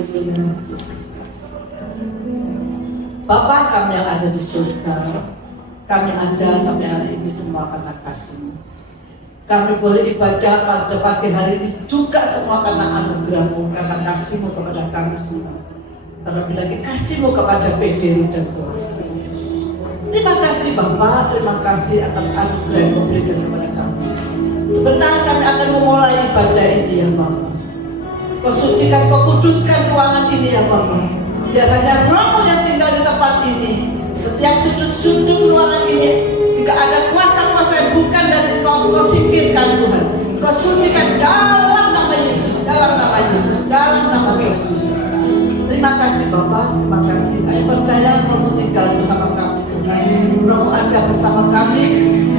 Haleluya, Yesus. Bapa kami yang ada di surga, kami ada sampai hari ini semua karena kasih-Mu. Kami boleh ibadah pada pagi hari ini juga semua karena anugerah-Mu, karena kasih-Mu kepada kami semua. Terlebih lagi kasih-Mu kepada PDRI dan Boas. Terima kasih Bapa, terima kasih atas anugerah yang Kau berikan kepada kami. Sebentar kami akan memulai ibadah ini ya Bapa. Kau sucikan, Kau kuduskan ruangan ini ya Bapa. Biar hanya Roh-Mu yang tinggal di tempat ini. Setiap sudut-sudut ruangan ini, jika ada kuasa-kuasa yang bukan dari Kau, Kau singkirkan Tuhan. Kau sucikan dalam nama Yesus, dalam nama Yesus, dalam nama Yesus. Terima kasih Bapa, terima kasih. Kami percaya Roh-Mu tinggal bersama kami. Roh-Mu ada bersama kami.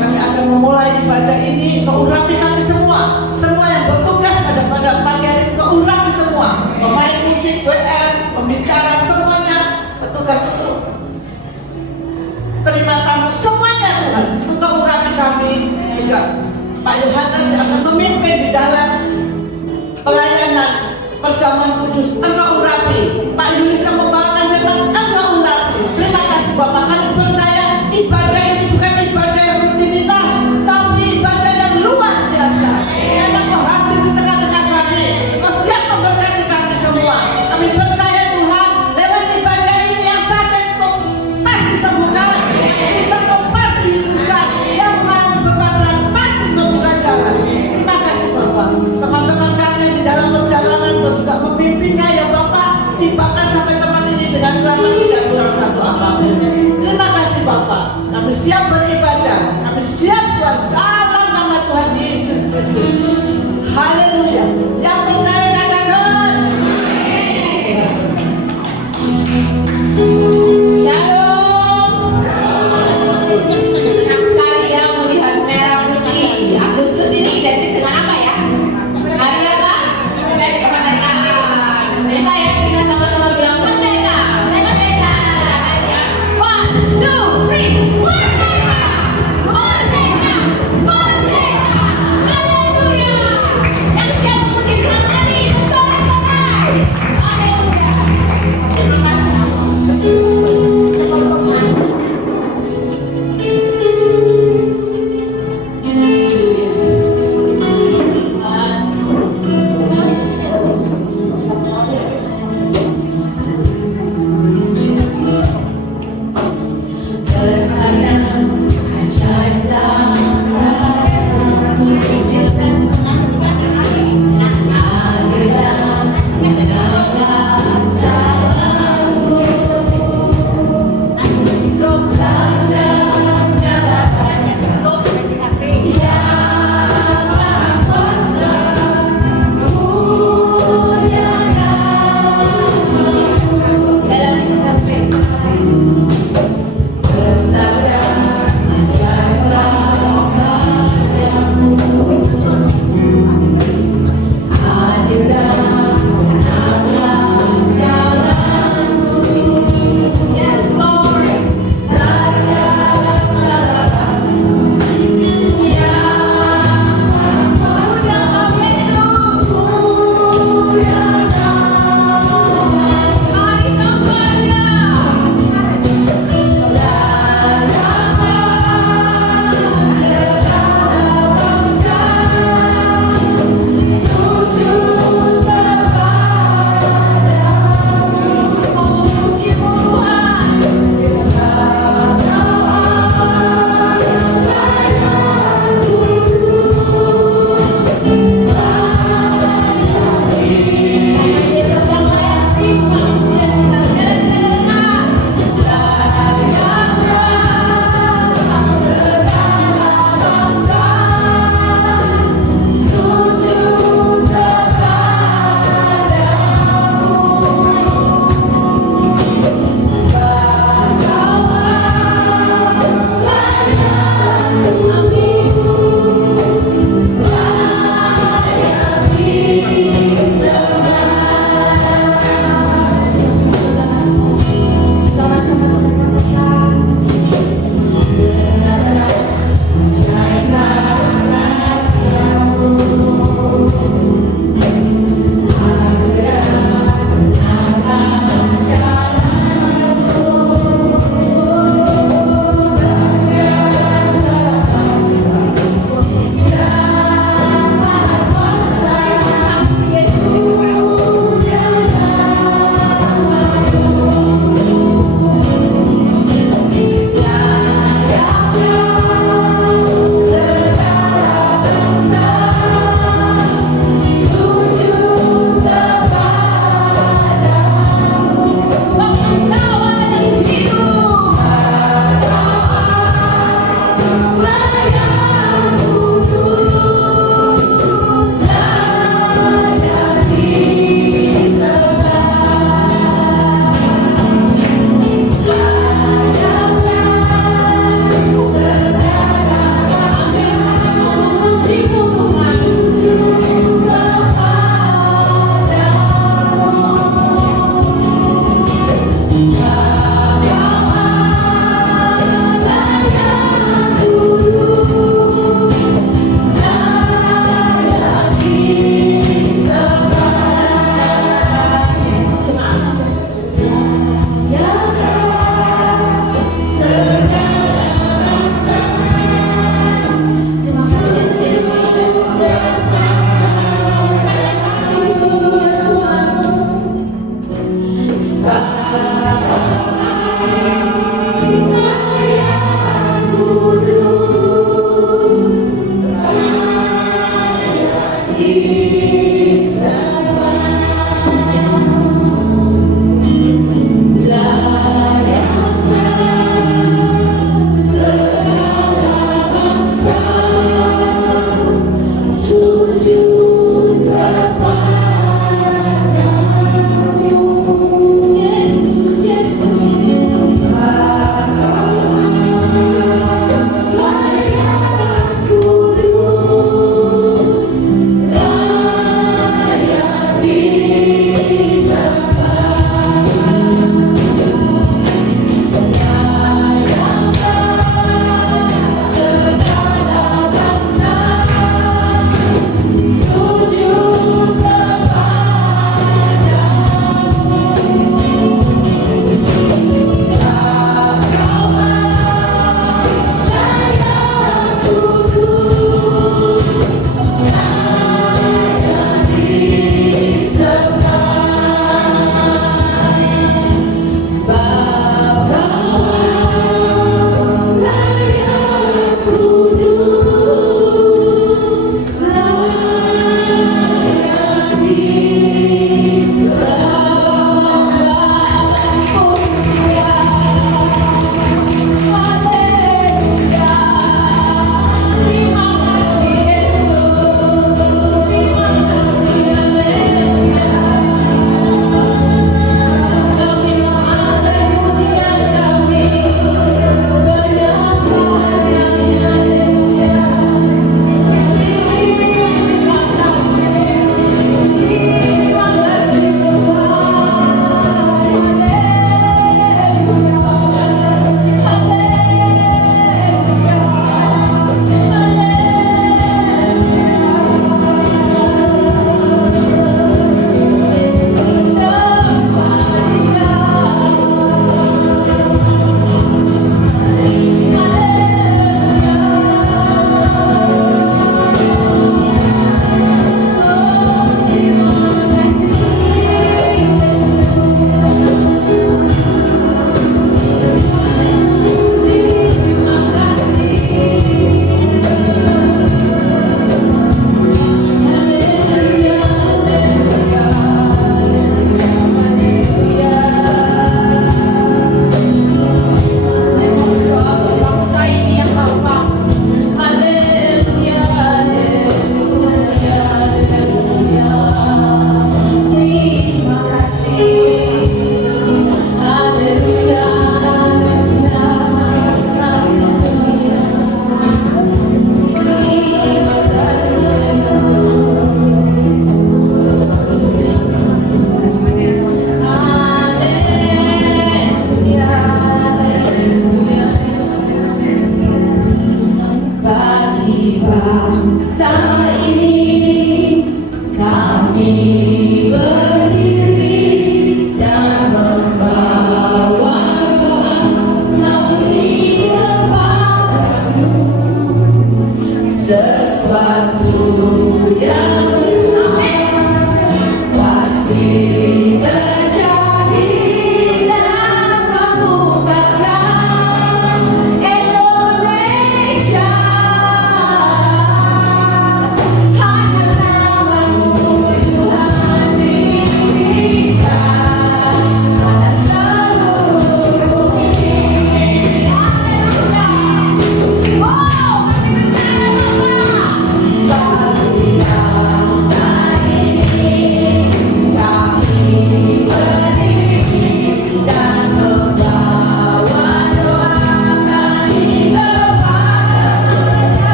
Kami akan memulai ibadah ini. Kau urapi kami semua. Semua yang bertugas pada pagi hari ini, Kau urapi semua. Pemain musik, WL, pembicara, semuanya bertugas untuk terima tamu semuanya Tuhan. Engkau urapi kami. Juga Pak Yohanes yang akan memimpin di dalam pelayanan perjamuan kudus. Engkau urapi. Pak Yulis yang membawakan firman, Engkau urapi. Terima kasih Bapak. Kami percaya ibadah ini bukan ibadah yang rutinitas, tapi ibadah yang luar biasa. Karena Kau hadir di tengah-tengah kami. Kau siap memberkati kami semua. Kami percaya Tuhan, lewat ibadah ini yang sakit Kau pasti sembuhkan, yang susah Kau pasti hidupkan, yang mengalami beban pasti Kau buka jalan. Terima kasih Bapak. Teman-teman kami yang di dalam perjalanan Kau juga memimpinnya ya Bapak. Tibakan sampai tempat ini dengan selamat, tidak kurang satu apapun. Terima kasih Bapak. Kami siap beribadah. Kami siap Tuhan dalam nama Tuhan Yesus Kristus. Haleluya. Yang percaya katakan. Shalom. Senang sekali ya melihat merah putih. Agustus ini identik dengan apa ya? Hari apa? Kemerdekaan. Bisa ya kita sama-sama bilang merdeka, merdeka. Ya. 1, 2, 3, merdeka, merdeka, merdeka. Haleluya. Yang siap memuji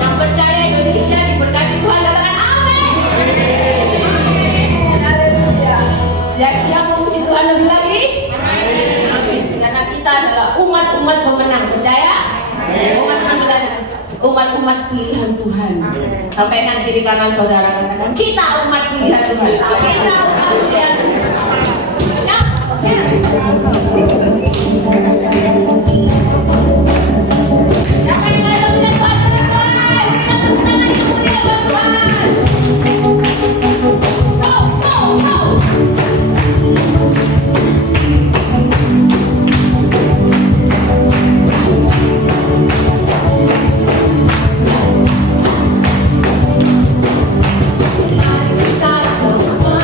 Yang percaya Indonesia diberkati Tuhan, katakan amin. Siap-siap memuji Tuhan lebih lagi. Amin. Karena kita adalah umat-umat pemenang, percaya? Umat-umat pilihan Tuhan. Sampaikan kiri kanan saudara, katakan kita umat pilihan Tuhan. Kita umat pilihan Tuhan. Siap? Siapa yang ada punya Tuhan selesai? Kita tepuk tangan yang mulia buat Tuhan. Go, go, go. Kita semua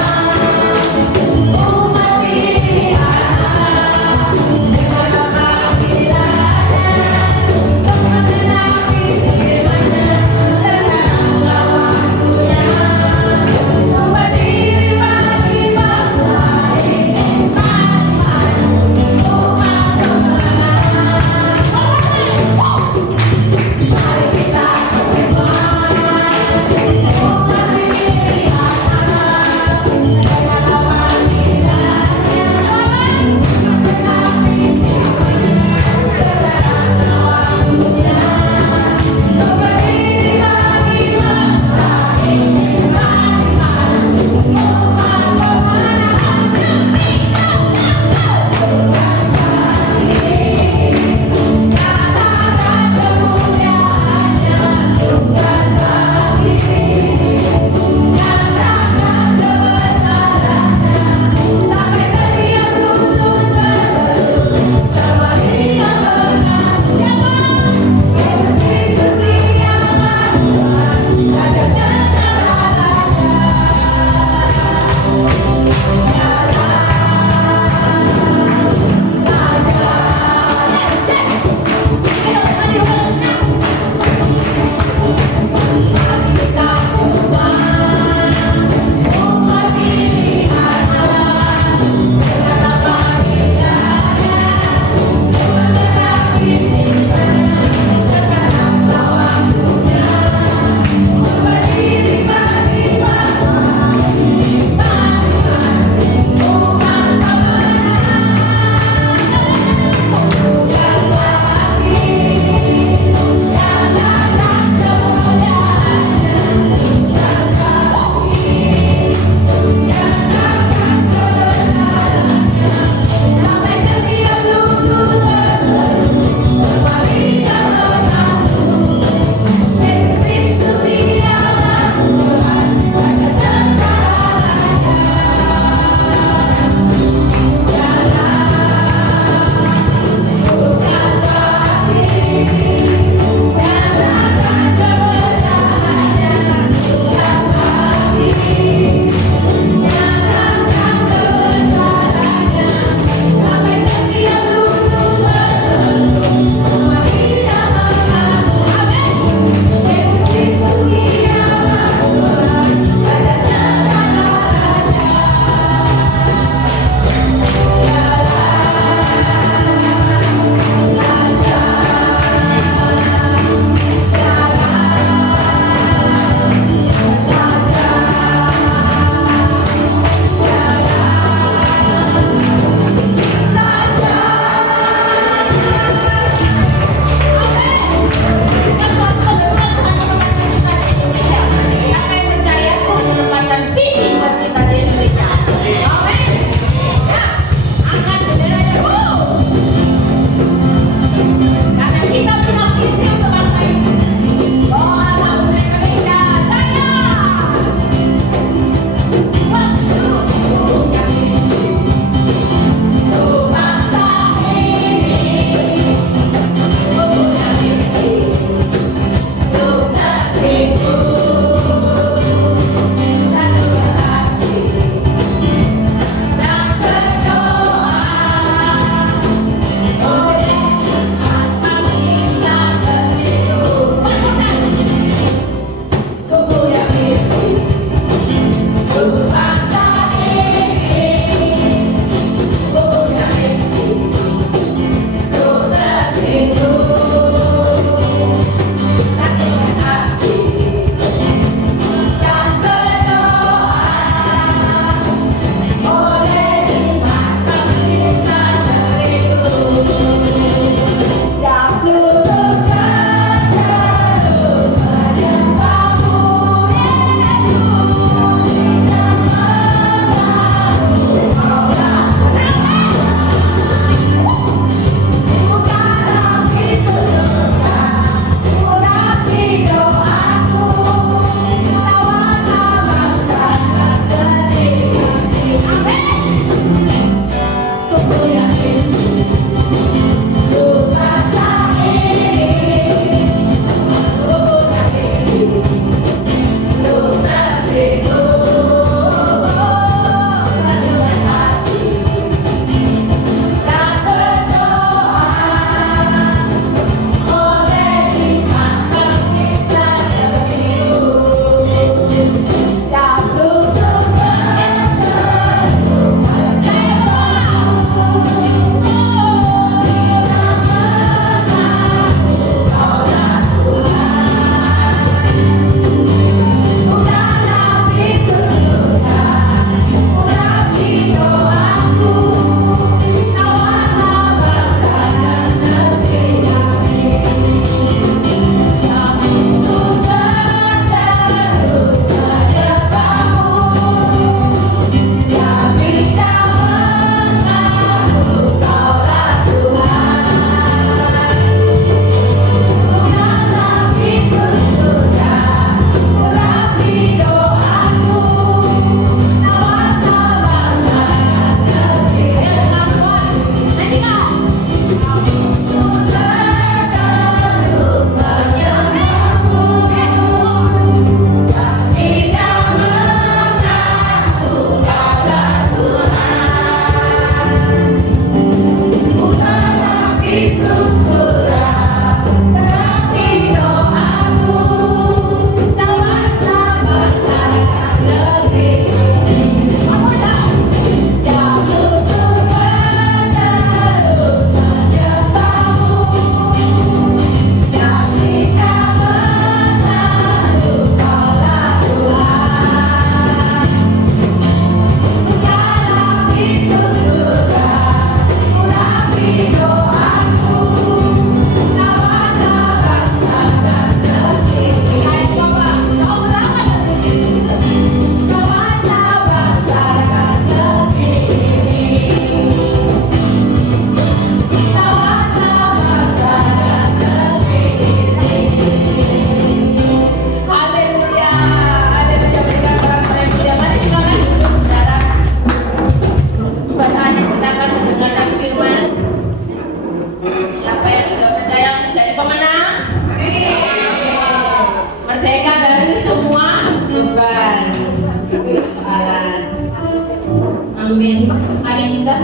Amin. Mari kita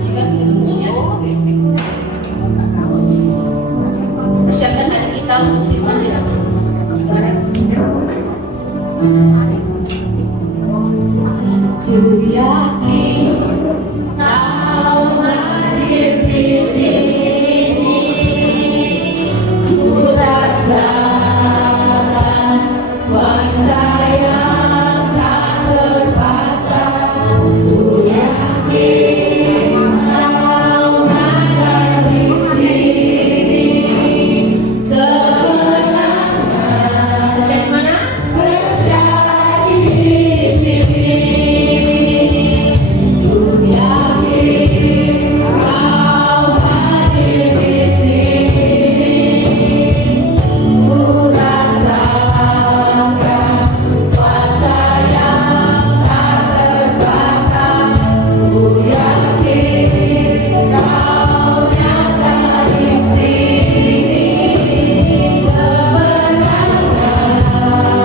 jika Indonesia persiapkan hati kita untuk firman ya. Ku yakin Kau hadir di sini, ku rasakan kuasa yang tak terbatas. Ku yakin Kau ada di sini, kebenaran terjadi mana? Terjadi di sini. Ku yakin Kau hadir di sini, ku rasakan kuasa yang tak terbatas. Ku yakin Kau nyata di sini, kebenaran terjadi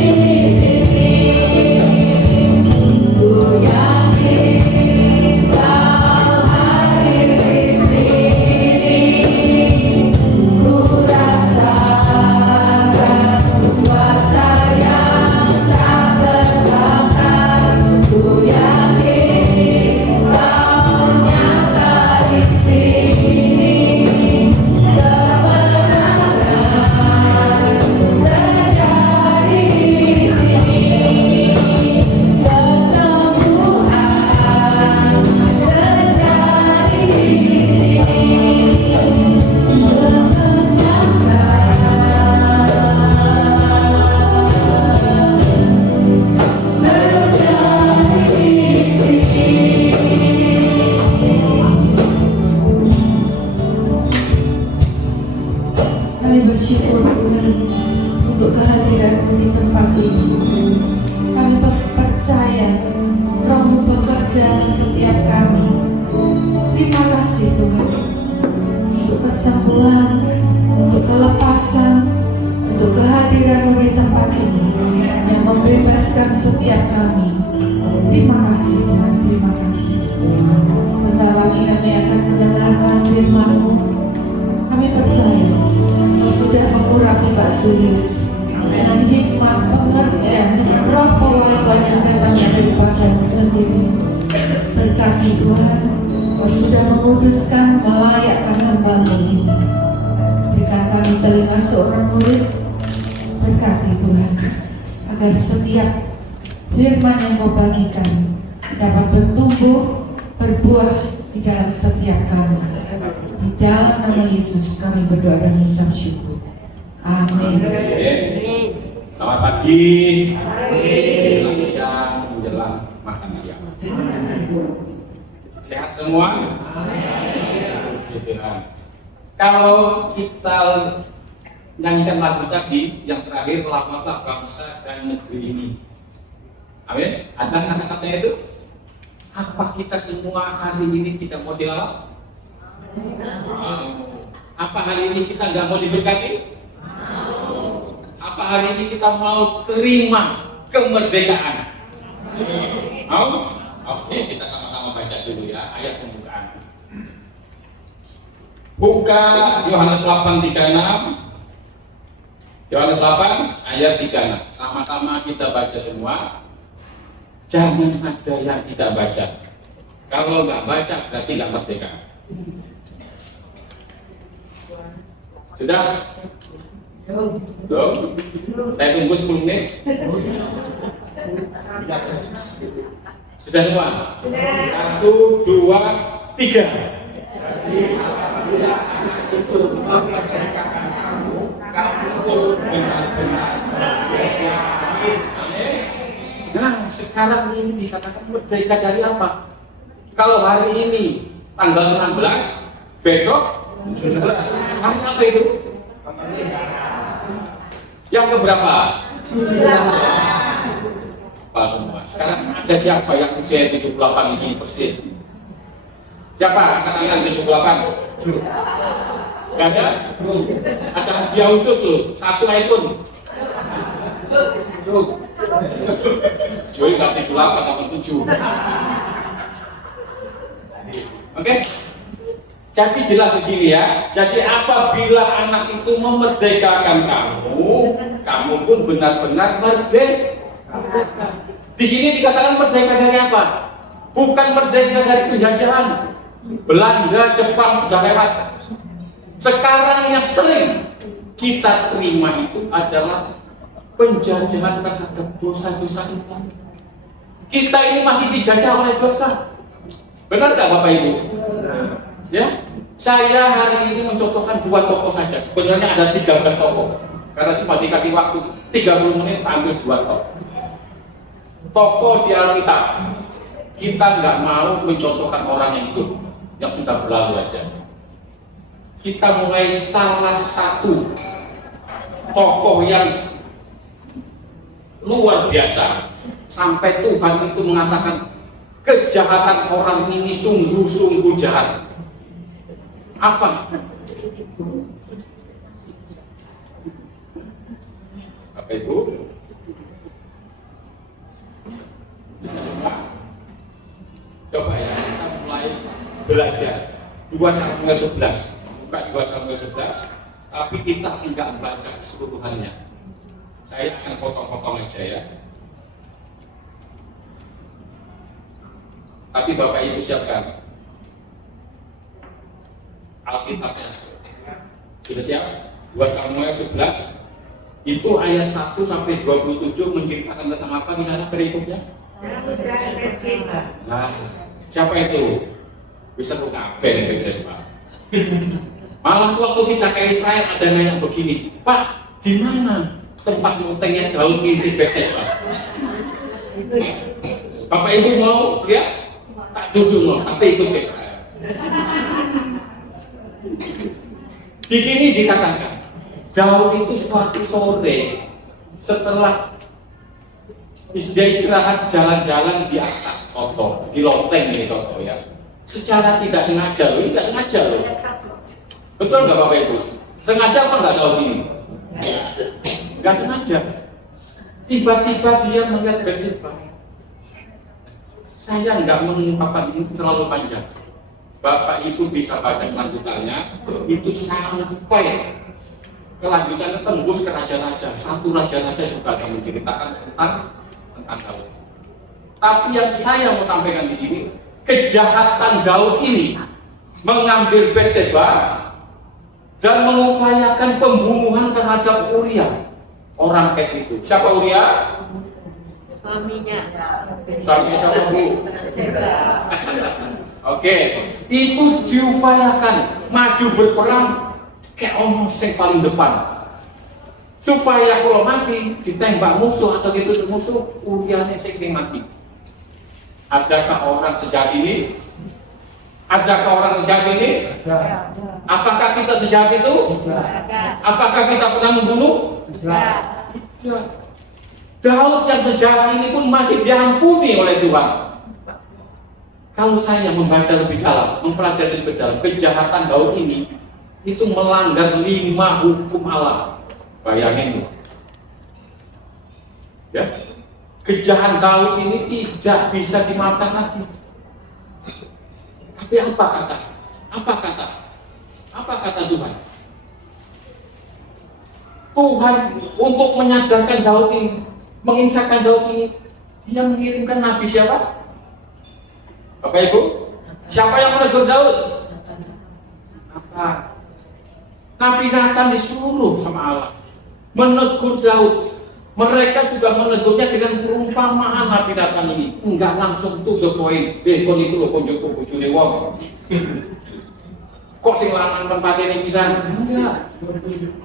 di sini. Ku yakin Kau hadir di sini, ku rasakan kuasa yang tak terbatas. Ku yakin Kau nyata di sini, kebenaran terjadi di sini. Kesembuhan terjadi di sini, kami bersyukur Tuhan untuk kehadiran-Mu di tempat ini. Kami percaya Roh-Mu bekerja di setiap kami. Terima kasih Tuhan untuk kesembuhan, untuk kelepasan, untuk kehadiran-Mu di tempat ini yang membebaskan setiap kami. Terima kasih Tuhan, terima kasih. Sebentar lagi kami akan mendengarkan firman-Mu. Kami percaya Kau sudah mengurapi Pak Julius dengan hikmat, pengertian, dengan roh pewahyuan yang datangnya daripada-Mu sendiri. Berkati Tuhan, Kau sudah menguduskan, melayakkan hamba-Mu ini. Berikan kami telinga seorang murid. Berkati Tuhan, agar setiap firman yang Kau bagikan dapat bertumbuh, berbuah di dalam setiap kami. Di dalam nama Yesus kami berdoa dan mengucap syukur. Amin. Selamat pagi, menjelang siang, menjelang makan siang. Sehat semua? Puji Tuhan. Kalau kita nyanyikan lagu tadi, yang terakhir, selamatlah bangsa dan negeri ini. Amin. Ada kata-katanya itu? Apa kita semua hari ini tidak mau dilalap? Apa hari ini kita nggak mau diberkati? Apa hari ini kita mau terima kemerdekaan? Mau? Oke, kita sama-sama baca dulu ya ayat pembukaan. Buka Yohanes 8:36. Yohanes 8 ayat 36. Sama-sama kita baca semua. Jangan ada yang tidak baca. Kalau nggak baca berarti nggak merdeka. Sudah? Belum? Saya tunggu 10 menit. Sudah semua? 1, 2, 3. Nah, sekarang ini dikatakan merdeka dari apa? Kalau hari ini tanggal 16, besok 17. Hari apa itu? Yang keberapa? 8. Pak semua. Sekarang ada siapa yang usia 78 di sini persis? Siapa? Angkat tangan 78. Gak ada? Ada hadiah khusus loh, 1 iPhone. Joy nggak 78 atau 7. Oke? Jadi jelas di sini ya. Jadi apabila anak itu memerdekakan kamu pun benar-benar merdeka. Di sini dikatakan merdeka dari apa? Bukan merdeka dari penjajahan. Belanda, Jepang sudah lewat. Sekarang yang sering kita terima itu adalah penjajahan terhadap dosa-dosa kita. Kita ini masih dijajah oleh dosa. Benar nggak Bapak Ibu? Ya, saya hari ini mencontohkan 2 tokoh saja. Sebenarnya ada 13 tokoh. Karena cuma dikasih waktu 30 menit ambil 2 tokoh. Tokoh di Alkitab. Kita nggak mau mencontohkan orang yang hidup, yang sudah berlalu aja. Kita mulai salah satu tokoh yang luar biasa. Sampai Tuhan itu mengatakan kejahatan orang ini sungguh-sungguh jahat. Apa? Bapak Ibu? Coba ya, kita mulai belajar 2 Samuel 11. Buka 2 Samuel 11, tapi kita enggak baca keseluruhannya. Saya akan potong-potong aja ya. Tapi Bapak Ibu siapkan Alkitabnya. Sudah siap? 2 Samuel 11 itu ayat 1 sampai 27 menceritakan tentang apa di sana perikopnya? Nah, siapa itu? Bisa buka apa nih Betseba? Malah waktu kita ke Israel ada nanya begini, Pak, di mana tempat lotengnya Daud ngintip Betseba? Bapak Ibu mau lihat? Tak duduk loh, tapi ikut ke Israel. Di sini dikatakan Daud itu suatu sore setelah dia istirahat jalan-jalan di atas soto, di loteng ini soto ya. Secara tidak sengaja loh, ini tidak sengaja loh. Betul nggak Bapak Ibu? Sengaja apa nggak Daud ini? Nggak sengaja. Tiba-tiba dia melihat Betseba. Saya nggak mengungkapkan ini terlalu panjang. Bapak Ibu bisa baca kelanjutannya, itu sampai kelanjutannya tembus ke raja-raja. Satu raja-raja juga akan menceritakan tentang Daud. Tapi yang saya mau sampaikan di sini, kejahatan Daud ini mengambil Betseba dan mengupayakan pembunuhan terhadap Uria, orang Het itu. Siapa Uria? Suaminya. Suami siapa Bu? Oke, itu diupayakan maju berperang kayak orang yang paling depan, supaya kalau mati ditembak musuh atau gitu musuh, Urianya yang mati. Adakah orang sejahat ini? Adakah orang sejahat ini? Apakah kita sejahat itu? Apakah kita pernah membunuh? Tidak. Daud yang sejahat ini pun masih diampuni oleh Tuhan. Kalau saya membaca lebih dalam, mempelajari lebih dalam, kejahatan Daud ini itu melanggar 5 hukum Allah. Bayangin, ya, kejahatan Daud ini tidak bisa dimaafkan lagi. Tapi apa kata? Apa kata Tuhan? Tuhan untuk menyadarkan Daud ini, mengingatkan Daud ini, dia mengirimkan nabi siapa? Bapak Ibu, siapa yang menegur Daud? Apa? Nabi Nathan disuruh sama Allah menegur Daud. Mereka juga menegurnya dengan perumpamaan Nabi Nathan ini. Enggak langsung to the point. Kon iku lho konjoku bojone wong. Kok sing lanang tempatnya ini bisa? Enggak.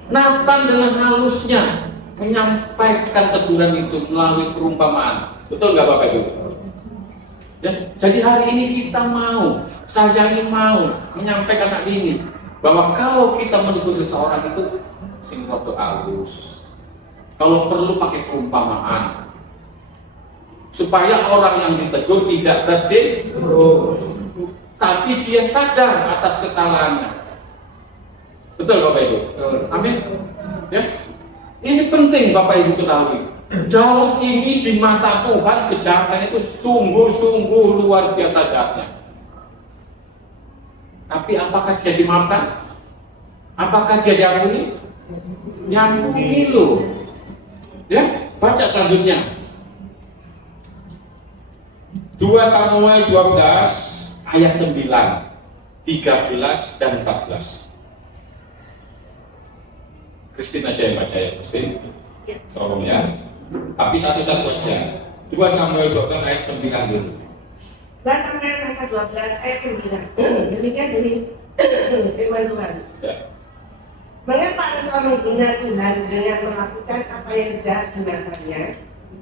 Nathan dengan halusnya menyampaikan teguran itu melalui perumpamaan. Betul nggak Bapak Ibu? Ya, jadi hari ini kita saya ini mau menyampaikan hal ini, bahwa kalau kita menegur seseorang itu sing rada halus, kalau perlu pakai perumpamaan, supaya orang yang ditegur tidak tersinggung, tapi dia sadar atas kesalahannya. Betul Bapak Ibu? Amin. Ya, ini penting Bapak Ibu ketahui. Daud ini di mata Tuhan kejahatannya itu sungguh-sungguh luar biasa jahatnya. Tapi apakah dia dimaafkan? Apakah dia diampuni? Nyampuni loh. Ya, baca selanjutnya. 2 Samuel 12 ayat 9, 13 dan 14. Kristin aja yang baca ya, Kristin. Tolong ya. Tapi satu-satu aja. 2 Samuel 12 ayat 9 dulu. 2 Samuel pasal 12 ayat 9. Demikian bunyi firman Tuhan. Ya. Mengapa engkau menghina Tuhan dengan melakukan apa yang jahat di matanya?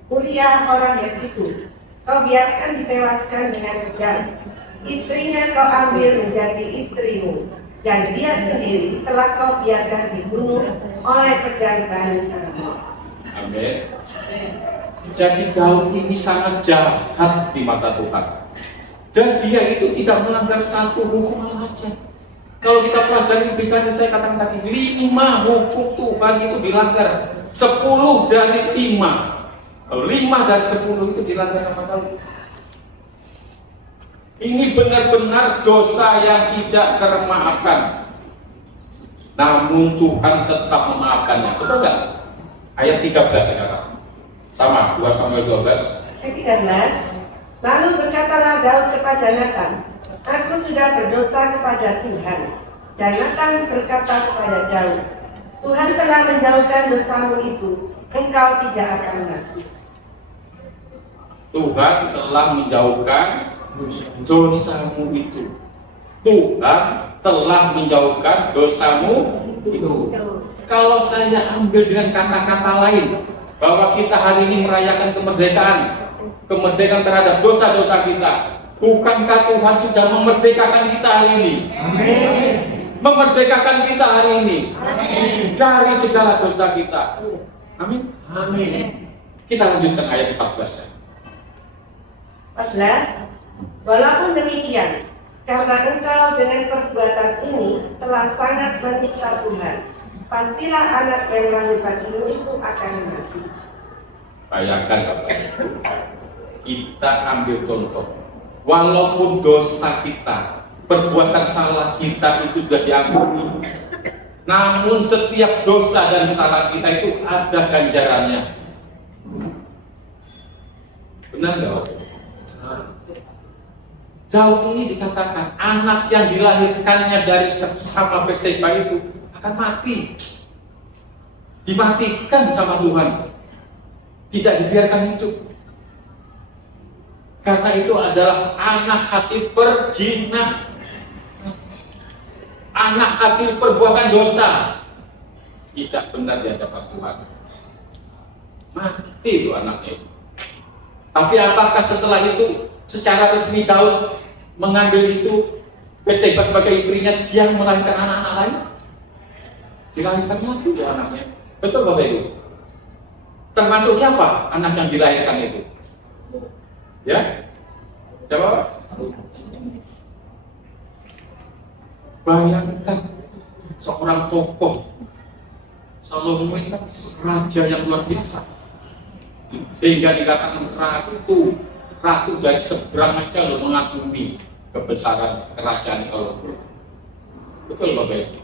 Uria orang yang itu, kau biarkan ditewaskan dengan pedang. Istrinya kau ambil menjadi istrimu, dan dia sendiri telah kau biarkan dibunuh oleh pedang Bani Ammon. Amin. Jadi Daud ini sangat jahat di mata Tuhan. Dan dia itu tidak melanggar satu hukum Allah saja. Kalau kita pelajari lebih lanjut, saya katakan tadi 5 hukum Tuhan itu dilanggar. 10 dari 5. 5 dari 10 itu dilanggar sama Daud. Ini benar-benar dosa yang tidak termaafkan. Namun Tuhan tetap memaafkannya. Betul nggak? Ayat 13 sekarang. Sama, 2 Samuel 12. Ayat 13. Lalu berkatalah Daud kepada Nathan, aku sudah berdosa kepada Tuhan. Dan Nathan berkata kepada Daud, Tuhan telah menjauhkan dosamu itu, engkau tidak akan mati. Tuhan telah menjauhkan dosamu itu. Tuhan telah menjauhkan dosamu itu. Kalau saya ambil dengan kata-kata lain, bahwa kita hari ini merayakan kemerdekaan terhadap dosa-dosa kita, bukankah Tuhan sudah memerdekakan kita hari ini? Amin. Memerdekakan kita hari ini dari segala dosa kita. Amin. Kita lanjutkan ayat 14 ya. 14. Walaupun demikian, karena engkau dengan perbuatan ini telah sangat menista Tuhan, pastilah anak yang lahir bagimu itu akan mati. Bayangkan Bapak, kita ambil contoh. Walaupun dosa kita, perbuatan salah kita itu sudah diampuni, namun setiap dosa dan kesalahan kita itu ada ganjarannya. Benar nggak? Daud ini dikatakan anak yang dilahirkannya dari sama Batseba itu akan mati, dimatikan sama Tuhan, tidak dibiarkan hidup. Karena itu adalah anak hasil perzinahan, anak hasil perbuatan dosa, tidak benar di hadapan Tuhan. Mati itu anaknya. Tapi apakah setelah itu secara resmi Daud mengambil itu Batseba sebagai istrinya, dia melahirkan anak-anak lain? Dilahirkan lagi itu anaknya. Betul Bapak Ibu? Termasuk siapa anak yang dilahirkan itu? Ya? Siapa Pak? Bayangkan seorang tokoh Salomo kan raja yang luar biasa, sehingga dikatakan ratu dari seberang aja lo mengagumi kebesaran kerajaan Salomo. Betul Bapak Ibu?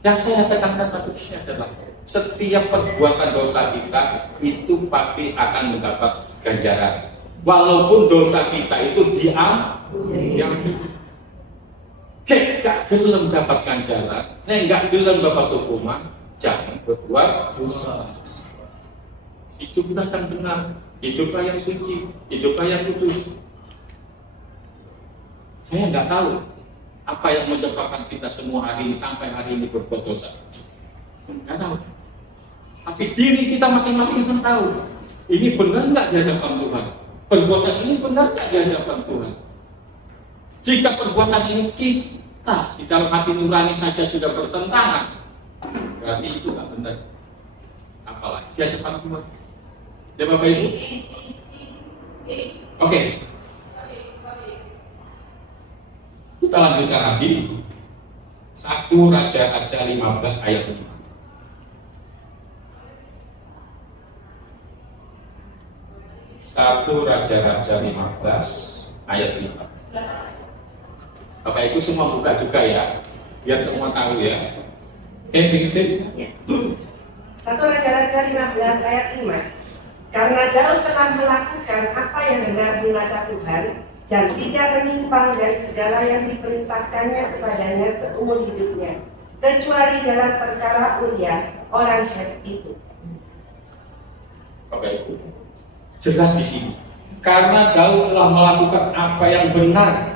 Yang saya tekankan tadi adalah setiap perbuatan dosa kita itu pasti akan mendapat ganjaran. Walaupun dosa kita itu yang gak gelem dapat ganjaran, gak gelem dapat hukuman, jangan berbuat dosa. Hiduplah yang benar, hiduplah yang suci, hiduplah yang kudus. Saya nggak tahu apa yang menyebabkan kita semua hari ini sampai hari ini berbuat dosa. Nggak tahu. Tapi diri kita masing-masing akan tahu. Ini benar nggak di hadapan Tuhan? Perbuatan ini benar nggak di hadapan Tuhan? Jika perbuatan ini kita di dalam hati nurani saja sudah bertentangan, berarti itu nggak benar. Apalagi di hadapan Tuhan. Ya Bapak Ibu? Oke. Kita lanjutkan lagi. 1 Raja-Raja 15 ayat 5. 1 Raja-Raja 15 ayat 5. Bapak Ibu semua buka juga ya, biar semua tahu ya. Oke, Bikin. 1 Raja-Raja 15 ayat 5. Karena Daud telah melakukan apa yang benar di mata Tuhan dan tidak menyimpang dari segala yang diperintahkannya kepadanya seumur hidupnya, kecuali dalam perkara Uria orang Het itu. Bapak Ibu, jelas di sini. Karena Daud telah melakukan apa yang benar.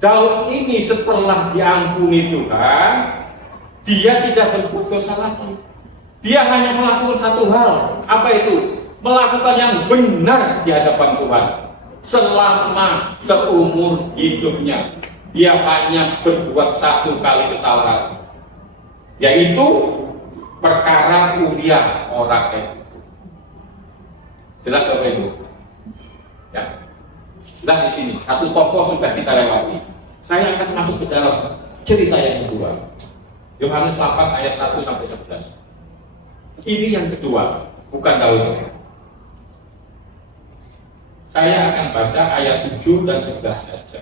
Daud ini setelah diampuni Tuhan, dia tidak berbuat dosa lagi. Dia hanya melakukan satu hal. Apa itu? Melakukan yang benar di hadapan Tuhan. Selama seumur hidupnya, dia hanya berbuat satu kali kesalahan, yaitu perkara Uria orang Het. Jelas Bapak Ibu? Ya. Jelas di sini. Satu tokoh sudah kita lewati. Saya akan masuk ke dalam cerita yang kedua. Yohanes 8 ayat 1 sampai 11. Ini yang kedua, bukan Daud. Saya akan baca ayat 7 dan 11 saja.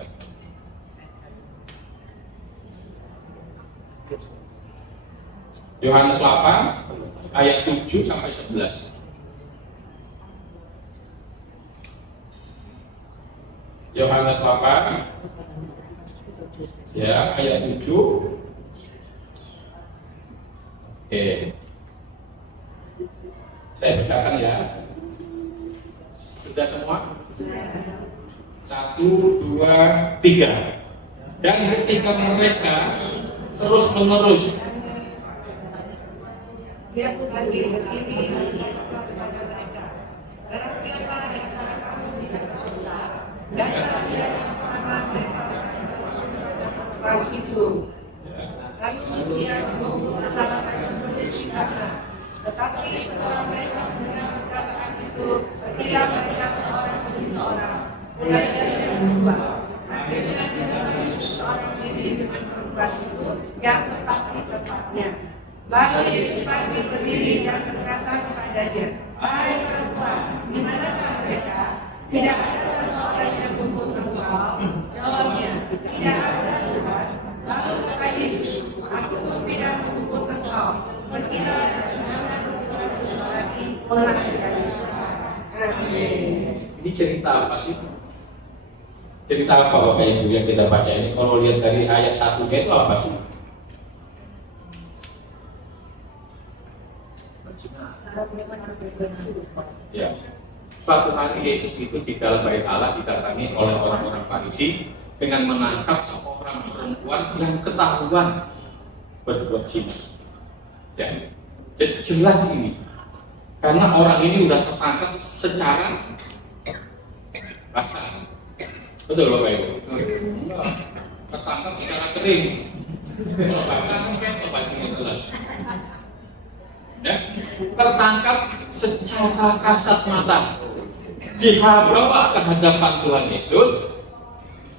Yohanes 8 ayat 7 sampai 11. Yohanes 8 ya ayat 7. Oke. Saya bacakan ya. Sudah semua? 1, 2, 3. Dan ketika mereka terus menerus Dia lagi berdiri kepada mereka. Barang siapa di antara kamu tidak berdosa, dan dia yang pertama mereka orang itu. Lalu dia mengumpul kata-kata seperti sikapnya. Tetapi setelah mereka mendengar perkataan itu, berkira mereka seorang demi seorang, mulai dari yang kedua. Akhirnya dia seorang diri dengan perempuan itu yang tetap di tempatnya. Lalu Yesus panggil berdiri dan berkata kepadanya, "Hai perempuan, di manakah mereka? Tidak ada seseorang yang menghukum engkau?" Jawabnya, "Tidak ada Tuhan." Lalu kata Yesus, "Aku pun tidak menghukum engkau. Pergilah dan jangan berbuat dosa lagi, melakukan dosa." Amin. Ini cerita apa sih? Cerita apa Bapak Ibu yang kita baca ini? Kalau lihat dari ayat 1-nya itu apa sih? Ya. Suatu hari Yesus itu di dalam bait Allah didatangi oleh orang-orang Farisi dengan menangkap seorang perempuan yang ketahuan berbuat zina. Ya. Jadi jelas ini. Karena orang ini sudah tertangkap secara basah. Betul Bapak Ibu? Tertangkap secara kering. Kalau basah mungkin bajunya jelas. Ya, tertangkap secara kasat mata, dibawa ke hadapan Tuhan Yesus,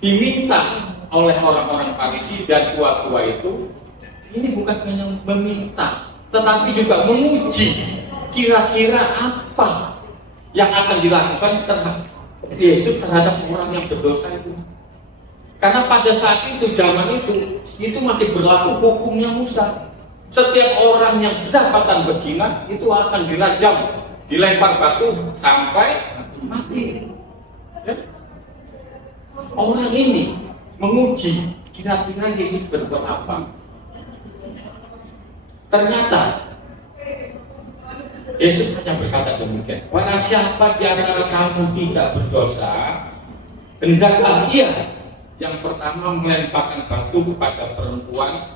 diminta oleh orang-orang Farisi dan tua-tua itu. Ini bukan hanya meminta, tetapi juga menguji kira-kira apa yang akan dilakukan terhadap Yesus terhadap orang yang berdosa itu. Karena pada saat itu, zaman itu masih berlaku hukumnya Musa. Setiap orang yang kedapatan berzina itu akan dirajam, dilempar batu sampai mati. Ya? Orang ini menguji kira-kira Yesus berbuat apa. Ternyata Yesus hanya berkata demikian, "Barang siapa di antara kamu tidak berdosa, hendaklah ia yang pertama melemparkan batu kepada perempuan."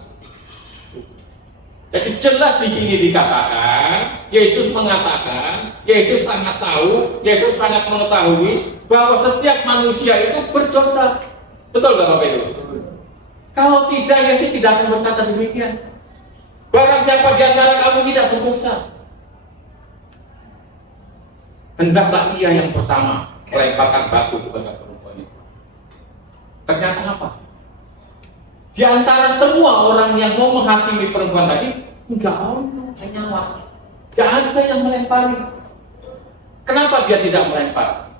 Jadi jelas di sini dikatakan, Yesus mengatakan, Yesus sangat tahu, Yesus sangat mengetahui bahwa setiap manusia itu berdosa. Betul nggak Bapak Ibu? Kalau tidak, Yesus tidak akan berkata demikian. Barang siapa di antara kamu tidak berdosa, hendaklah ia yang pertama melemparkan batu kepada perempuan itu. Ternyata apa? Di antara semua orang yang mau menghakimi perempuan tadi, enggak ono senyawa, enggak ada yang melempari. Kenapa dia tidak melempar?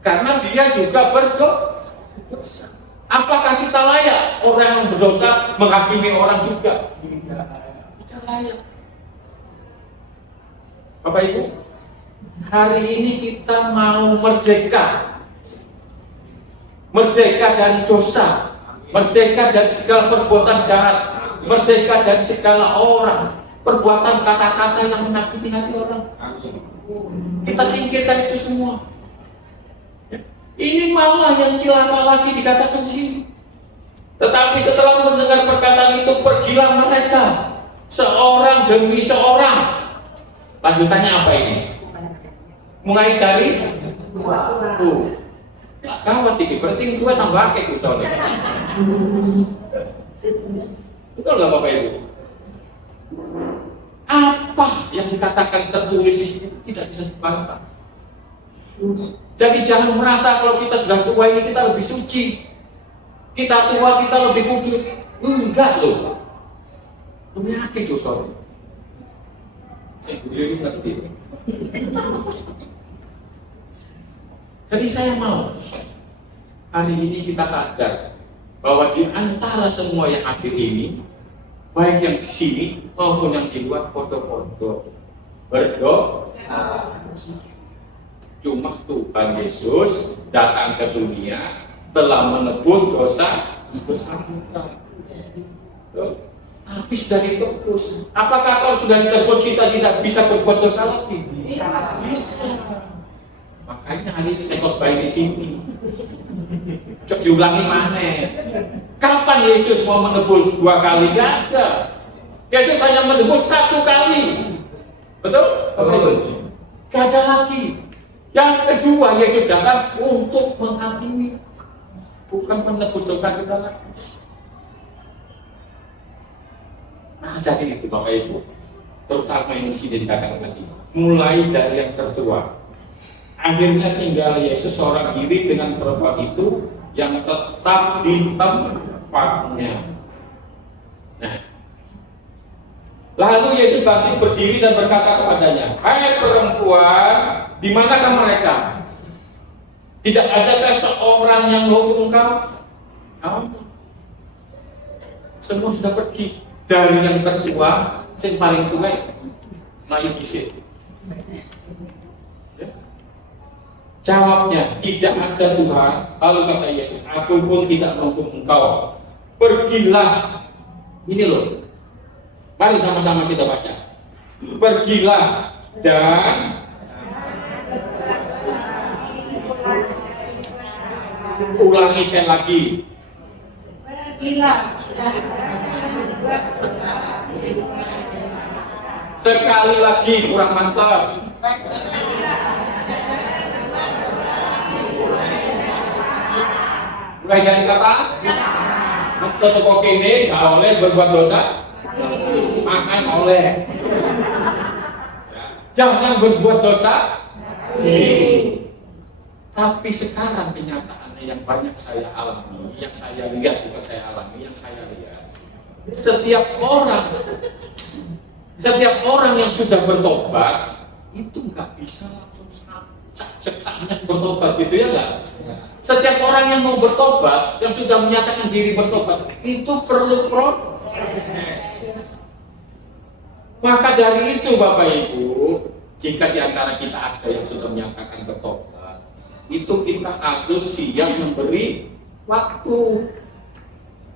Karena dia juga berdosa. Apakah kita layak orang yang berdosa menghakimi orang juga? Tidak layak. Bapak Ibu, hari ini kita mau merdeka. Merdeka dari dosa, merdeka dari segala perbuatan jahat, merdeka dari segala orang, perbuatan kata-kata yang menyakiti hati orang. Kita singkirkan itu semua. Ini malah yang celaka lagi dikatakan sini. Tetapi setelah mendengar perkataan itu, pergilah mereka seorang demi seorang. Lanjutannya apa ini? Mulai dari tuh. Gawat ini, berarti gue tambah akeh tuh soalnya. Betul nggak Bapak Ibu? Apa yang dikatakan tertulis di sini tidak bisa dibantah. Jadi jangan merasa kalau kita sudah tua ini kita lebih suci, kita tua kita lebih kudus. Enggak loh. Lebih akeh tuh soalnya. Saya beli ngerti. Jadi saya mau hari ini kita sadar bahwa di antara semua yang hadir ini, baik yang di sini maupun yang di luar, foto-foto berdosa. Cuma Tuhan Yesus datang ke dunia telah menebus dosa kita. Tapi sudah ditebus. Apakah kalau sudah ditebus kita tidak bisa berbuat dosa lagi? Bisa. Makanya hari ini saya khotbah di sini. Coba diulangi mana? Kapan Yesus mau menebus 2 kali? Gak ada. Yesus hanya menebus 1 kali. Betul? Betul. Gak ada lagi. Yang kedua, Yesus datang untuk menghakimi, bukan menebus dosa kita lagi. Nah, jadi itu Bapak Ibu, terutama yang di sini dikatakan tadi, mulai dari yang tertua. Akhirnya tinggal Yesus seorang diri dengan perempuan itu yang tetap di tempatnya. Nah, lalu Yesus bangkit berdiri dan berkata kepadanya, "Hai perempuan, di manakah mereka? Tidak adakah seorang yang menghukum engkau?" Semua sudah pergi. Dari yang tertua, yang paling tua, maju di sini. Jawabnya, "Tidak ada Tuhan." Lalu kata Yesus, "Aku pun tidak menghukum engkau. Pergilah." Ini loh. Mari sama-sama kita baca. "Pergilah dan ulangi sekali lagi. Pergilah dan Sekali lagi, kurang mantap. Mulai dari kata betul kok ini gak oleh berbuat dosa, makan oleh. Jangan berbuat dosa. Tapi sekarang kenyataannya yang banyak saya alami, yang saya lihat, bukan saya alami, yang saya lihat, setiap orang yang sudah bertobat itu nggak bisa langsung saatnya bertobat gitu ya nggak? Setiap orang yang mau bertobat, yang sudah menyatakan diri bertobat, itu perlu proses. Maka dari itu Bapak Ibu, jika di antara kita ada yang sudah menyatakan bertobat, itu kita harus siap memberi waktu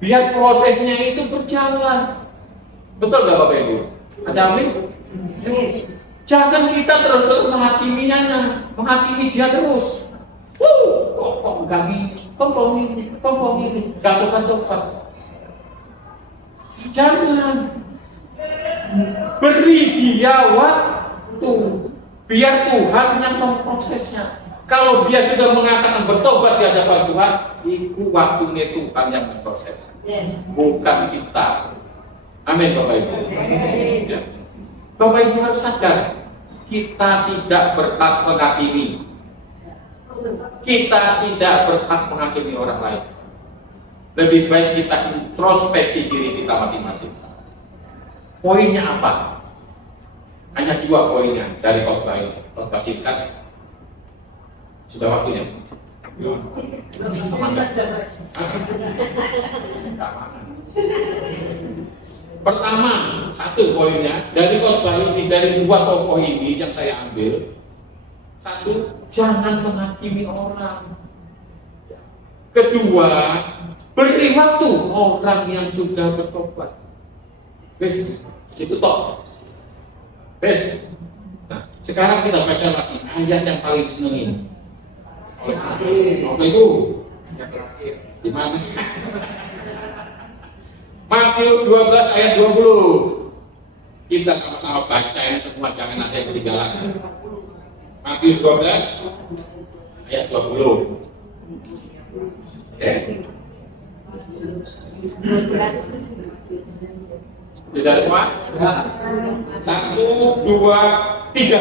biar prosesnya itu berjalan. Betul nggak Bapak Ibu? Amin. Jangan kita terus-terus menghakimi dia terus. Kok enggak gini, kok ini, enggak tobat. Jangan. Beri dia waktu, biar Tuhan yang memprosesnya. Kalau dia sudah mengatakan bertobat di hadapan Tuhan, itu waktunya Tuhan yang memproses, bukan kita. Amin Bapak Ibu. Ya. Bapak Ibu harus sadar, kita tidak berhak menghakimi. Kita tidak berhak menghakimi orang lain. Lebih baik kita introspeksi diri kita masing-masing. Poinnya apa? Hanya 2 poinnya dari khotbah ini. Khotbah singkat. Sudah waktunya? Belum. Pertama, 1 poinnya dari khotbah ini, dari 2 tokoh ini yang saya ambil. 1, jangan menghakimi orang. Kedua, beri waktu orang yang sudah bertobat. Wes, itu toh. Wes. Nah, sekarang kita baca lagi ayat yang paling disenangi. Apa itu? Yang terakhir. Di mana? Matius 12 ayat 20. Kita sama-sama baca ini semua, jangan ada yang ketinggalan. Matius 12 ayat 20. Tidak semua? 1, 2, 3.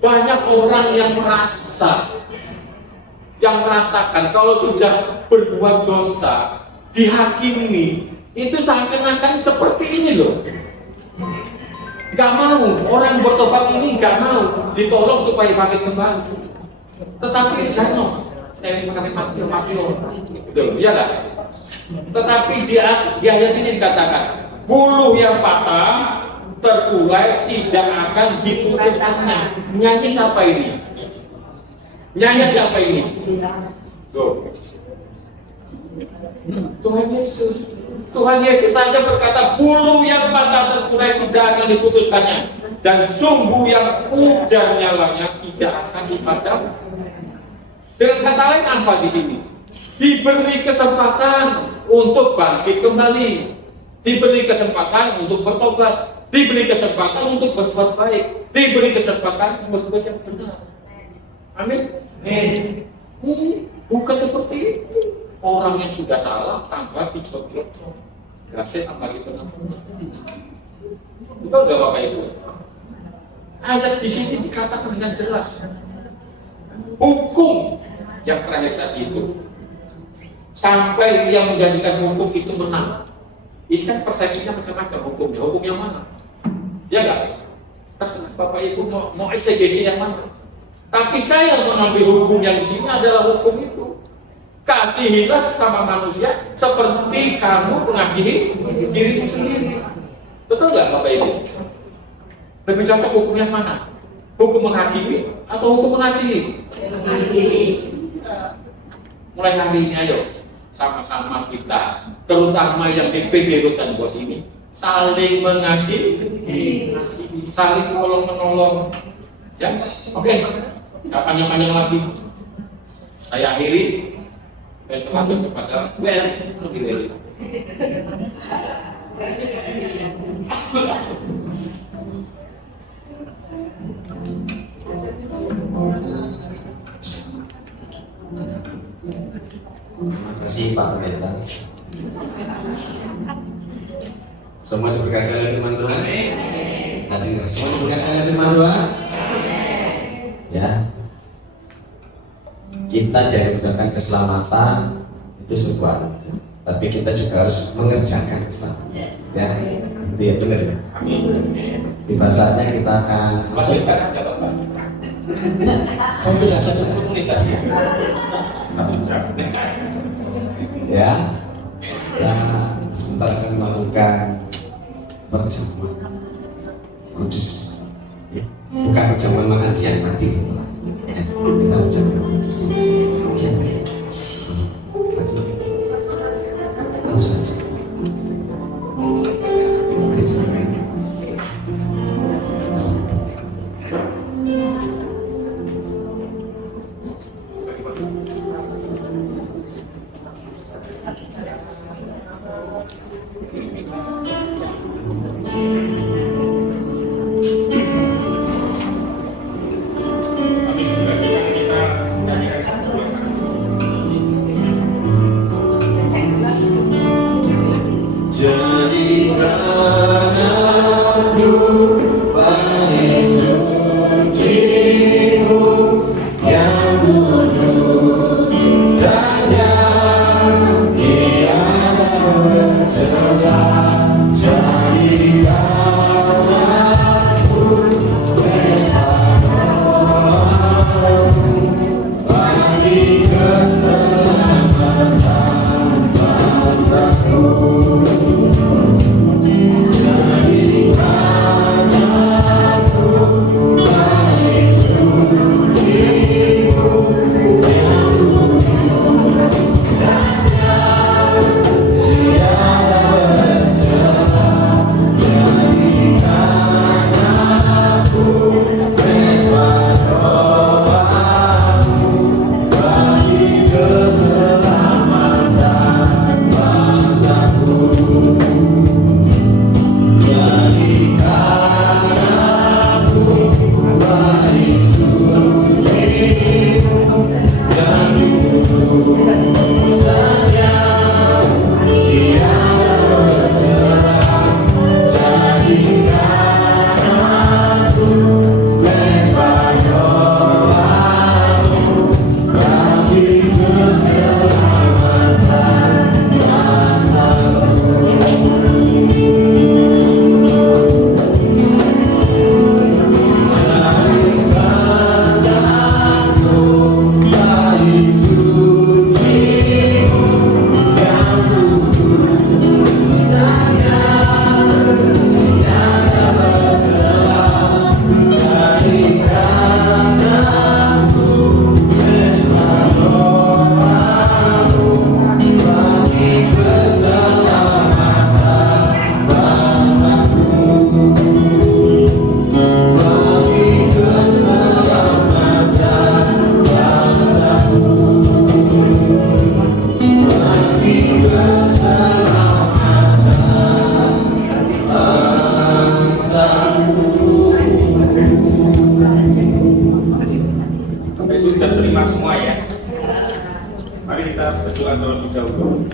Banyak orang yang merasakan kalau sudah berbuat dosa, dihakimi, itu seakan-akan seperti ini loh. Gak mau, orang yang bertobat ini gak mau ditolong supaya bangkit kembali. Tetapi jangan, harus mengalami mati orang. Gitu loh, iya gak? Tetapi di ayat ini dikatakan, buluh yang patah terkulai tidak akan diputuskannya. Nyanyi siapa ini? Nyanyi siapa ini? Tuh. Tuhan Yesus. Tuhan Yesus saja berkata, bulu yang patah terkulai tidak akan diputuskannya, dan sumbu yang pudar nyalanya tidak akan dipadam. Dengan kata lain apa di sini? Diberi kesempatan untuk bangkit kembali, diberi kesempatan untuk bertobat, diberi kesempatan untuk berbuat baik, diberi kesempatan untuk berbuat yang benar. Amin. Bukan seperti itu. Orang yang sudah salah tanpa dicocok, gak setan lagi benar. Betul gak Bapak Ibu? Ayat di sini dikatakan dengan jelas. Hukum yang terakhir tadi itu, sampai yang menjadikan hukum itu menang. Ini kan persepsinya macam-macam hukumnya. Hukum yang mana? Ya gak? Terserah Bapak Ibu mau eksegesi yang mana. Tapi saya mengambil hukum yang di sini adalah hukum itu. Kasihilah sesama manusia seperti kamu mengasihi dirimu sendiri. Betul nggak Bapak Ibu? Lebih cocok hukum yang mana? Hukum menghakimi atau hukum mengasihi? Mengasihi. Mulai hari ini ayo sama-sama kita, terutama yang di PD Rutan Bos ini, saling mengasihi, saling tolong menolong. Ya, oke. Nggak panjang-panjang lagi. Saya akhiri. Saya selalu kepada lebih dari. Terima kasih Pak Pendeta. Semua diberkati oleh firman Tuhan. Semua diberkati oleh firman Tuhan. Ya. Kita menggunakan keselamatan itu sebuah anugerah, tapi kita juga harus mengerjakan keselamatan. Ya, itu ya benar ya. Di saatnya kita akan masuk ke Bapak. saya sudah selesai. Ya, ya sebentar akan melakukan perjamuan kudus. Ya. Bukan perjamuan makan siang, nanti setelah. Ya, kita perjamuan kudus. Siapa ya? Langsung aja. Jadikan aku sudah terima semua ya. Mari kita berdoa terlebih dahulu.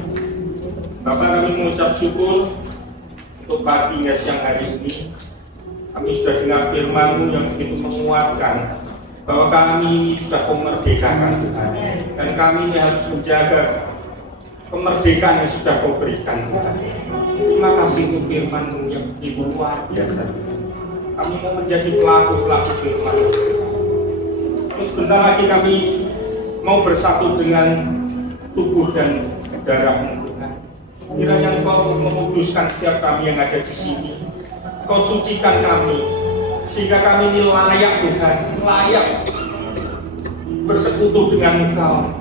Bapak, kami mengucap syukur untuk pagi hingga siang hari ini. Kami sudah dengar firman-Mu yang begitu menguatkan bahwa kami ini sudah Kau merdekakan Tuhan, dan kami ini harus menjaga kemerdekaan yang sudah Kau berikan Tuhan. Terima kasih untuk firman-Mu yang begitu luar biasa. Kami mau menjadi pelaku-pelaku firman. Terus sebentar lagi kami mau bersatu dengan tubuh dan darah-Mu Tuhan. Kiranya Engkau menguduskan setiap kami yang ada di sini. Kau sucikan kami sehingga kami ini layak Tuhan, layak bersekutu dengan Engkau.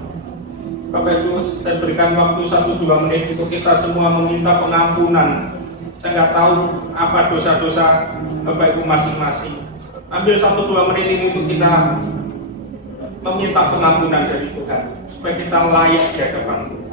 Bapak Ibu, saya berikan waktu 1-2 menit untuk kita semua meminta pengampunan. Saya nggak tahu apa dosa-dosa Bapak Ibu masing-masing. Ambil 1-2 menit ini untuk kita meminta pengampunan dari Tuhan, supaya kita layak di hadapan Tuhan.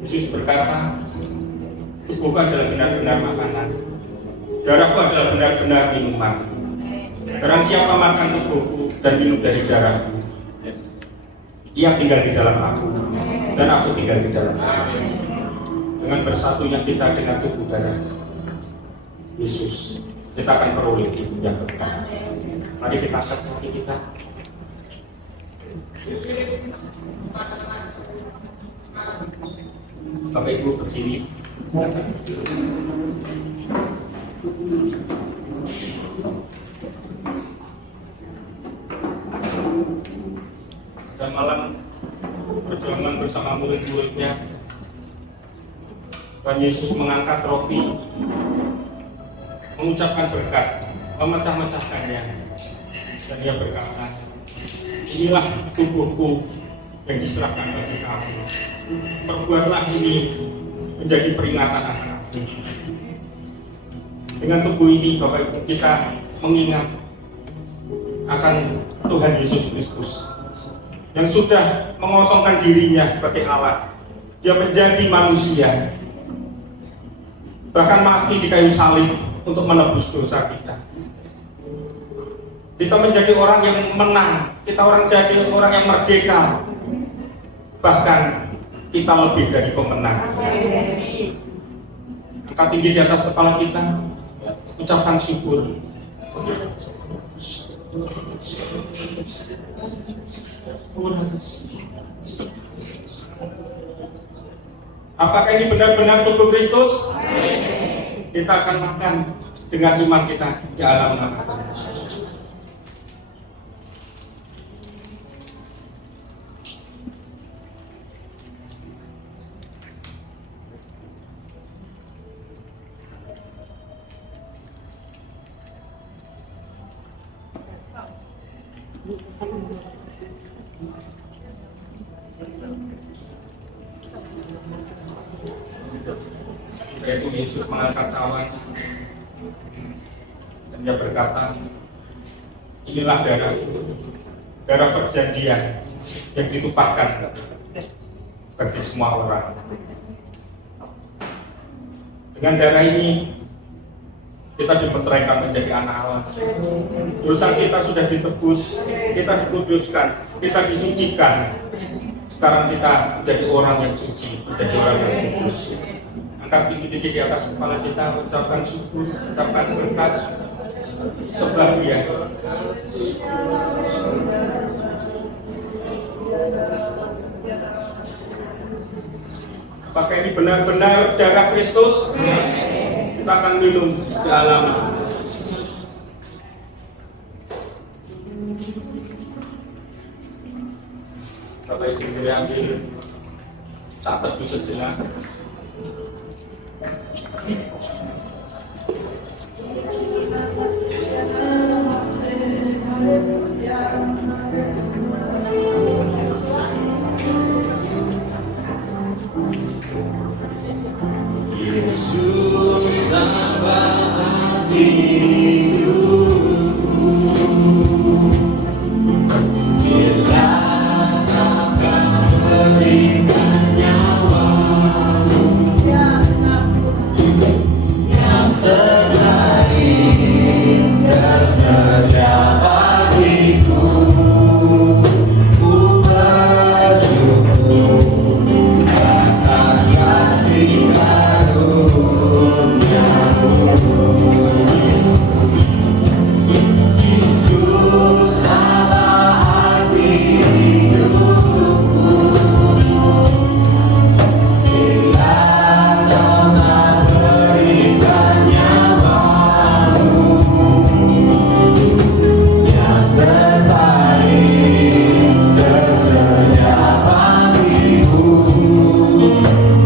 Yesus berkata, tubuhku adalah benar-benar makanan, darahku adalah benar-benar minuman. Barang siapa makan tubuhku dan minum dari darahku, ia tinggal di dalam aku, dan aku tinggal di dalam aku. Dengan bersatunya kita dengan tubuh darah Yesus, kita akan peroleh hidup yang kekal. Mari kita angkat kaki kita. Bapak Ibu berdiri. Pada malam perjuangan bersama murid-muridnya, Tuhan Yesus mengangkat roti, mengucapkan berkat, memecah-mecahkannya, dan Dia berkata, inilah tubuhku yang diserahkan bagi kamu. Perbuatlah ini menjadi peringatan akan aku. Dengan tubuh ini Bapak Ibu, kita mengingat akan Tuhan Yesus Kristus yang sudah mengosongkan dirinya sebagai Allah. Dia menjadi manusia, bahkan mati di kayu salib untuk menebus dosa kita. Kita menjadi orang yang menang, kita jadi orang yang merdeka, bahkan kita lebih dari pemenang. Angkat tinggi di atas kepala kita, ucapkan syukur. Apakah ini benar-benar tubuh Kristus? Kita akan makan dengan iman kita di dalam nama Yesus. Yaitu Yesus mengangkat cawan dan Dia berkata, inilah darah perjanjian yang ditumpahkan bagi semua orang. Dengan darah ini kita dimeteraikan menjadi anak Allah. Dosa kita sudah ditebus, kita dikuduskan, kita disucikan. Sekarang kita menjadi orang yang suci, menjadi orang yang kudus. Angkat tinggi-tinggi di atas kepala kita, ucapkan syukur, ucapkan berkat, sebab Dia. Apakah ini benar-benar darah Kristus? Kita akan minum dalam nama Yesus. Bapak Ibu diambil, tak teduh sejenak. Yesus tambah hidupku, bila takkan berikan nyawamu yang terbaik tersedia bagiku. Ku bersyukur atas kasih karunia-Mu. Yesus tambah hidupku, bila Kau tak berikan nyawamu yang terbaik tersedia bagiku.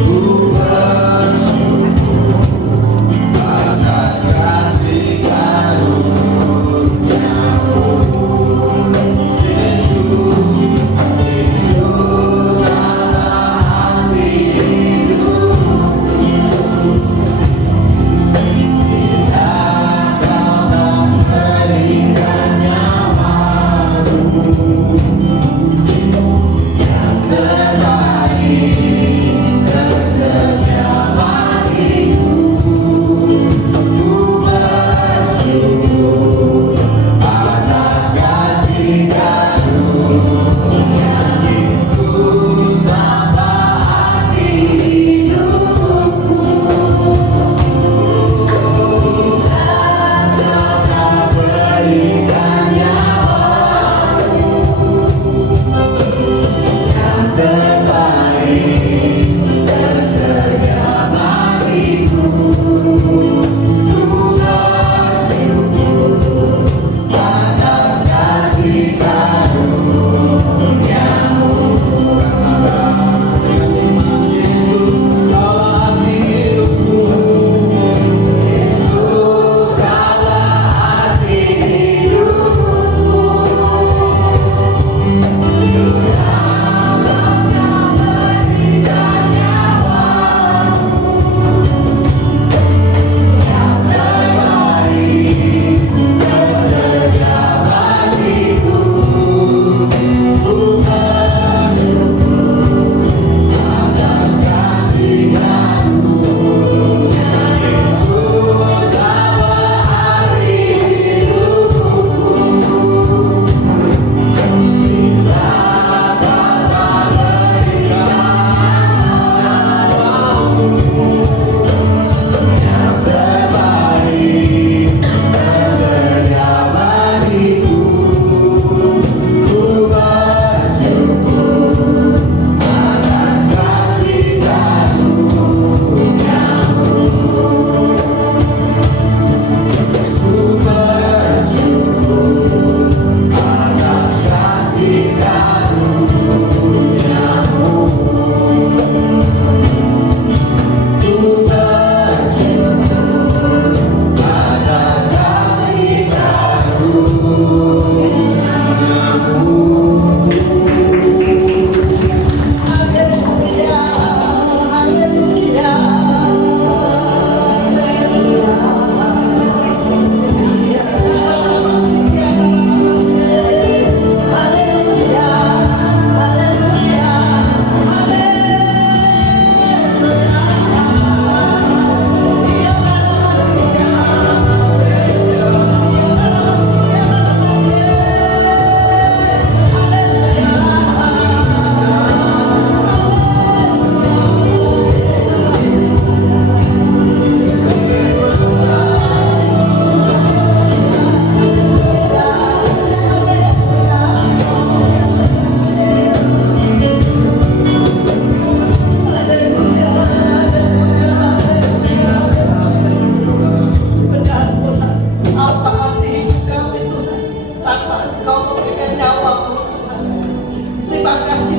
Ku bersyukur atas kasih karunia-Mu. Yesus, Yesus tambah hidupku, bila Kau tak berikan nyawamu yang terbaik tersedia bagiku. Ku bersyukur atas kasih karunia. Yesus tambah hidupku, dan Kau tak berikan nyawamu yang terbaik tersedia bagiku. Ku bersyukur atas kasih karunia-Mu. Katakan Yesus dalam hidupku, Yesus dalam hidupku.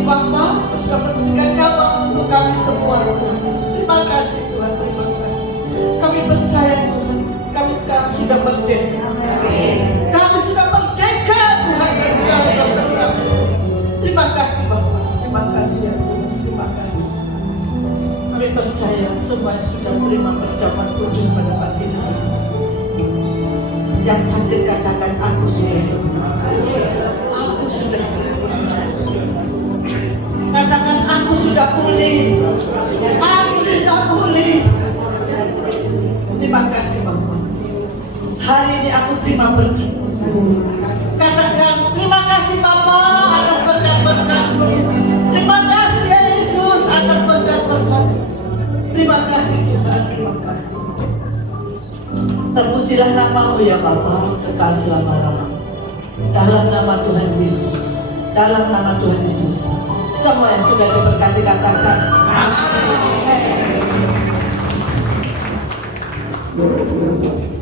Bapa sudah memberikan nyawa untuk kami semua Tuhan. Terima kasih Tuhan, terima kasih. Kami percaya Tuhan, kami sekarang sudah merdeka. Kami sudah merdeka Tuhan, dan sekarang dosa kami. Terima kasih Bapak, terima kasih ya Tuhan, terima kasih. Kami percaya semuanya sudah terima perjamuan kudus pada pagi hari. Yang sakit katakan aku sudah sembuh. Aku sudah sembuh. Katakan aku sudah pulih. Aku sudah pulih. Terima kasih Bapak. Hari ini aku terima berkat. Katakan terima kasih Bapak atas berkat-berkat. Terima kasih ya Yesus atas berkat-berkat. Terima kasih Tuhan, terima kasih. Terpujilah nama-Mu ya Bapa, kekal selama-lamanya. Dalam nama Tuhan Yesus, dalam nama Tuhan Yesus, semua yang sudah diberkati katakan Amin.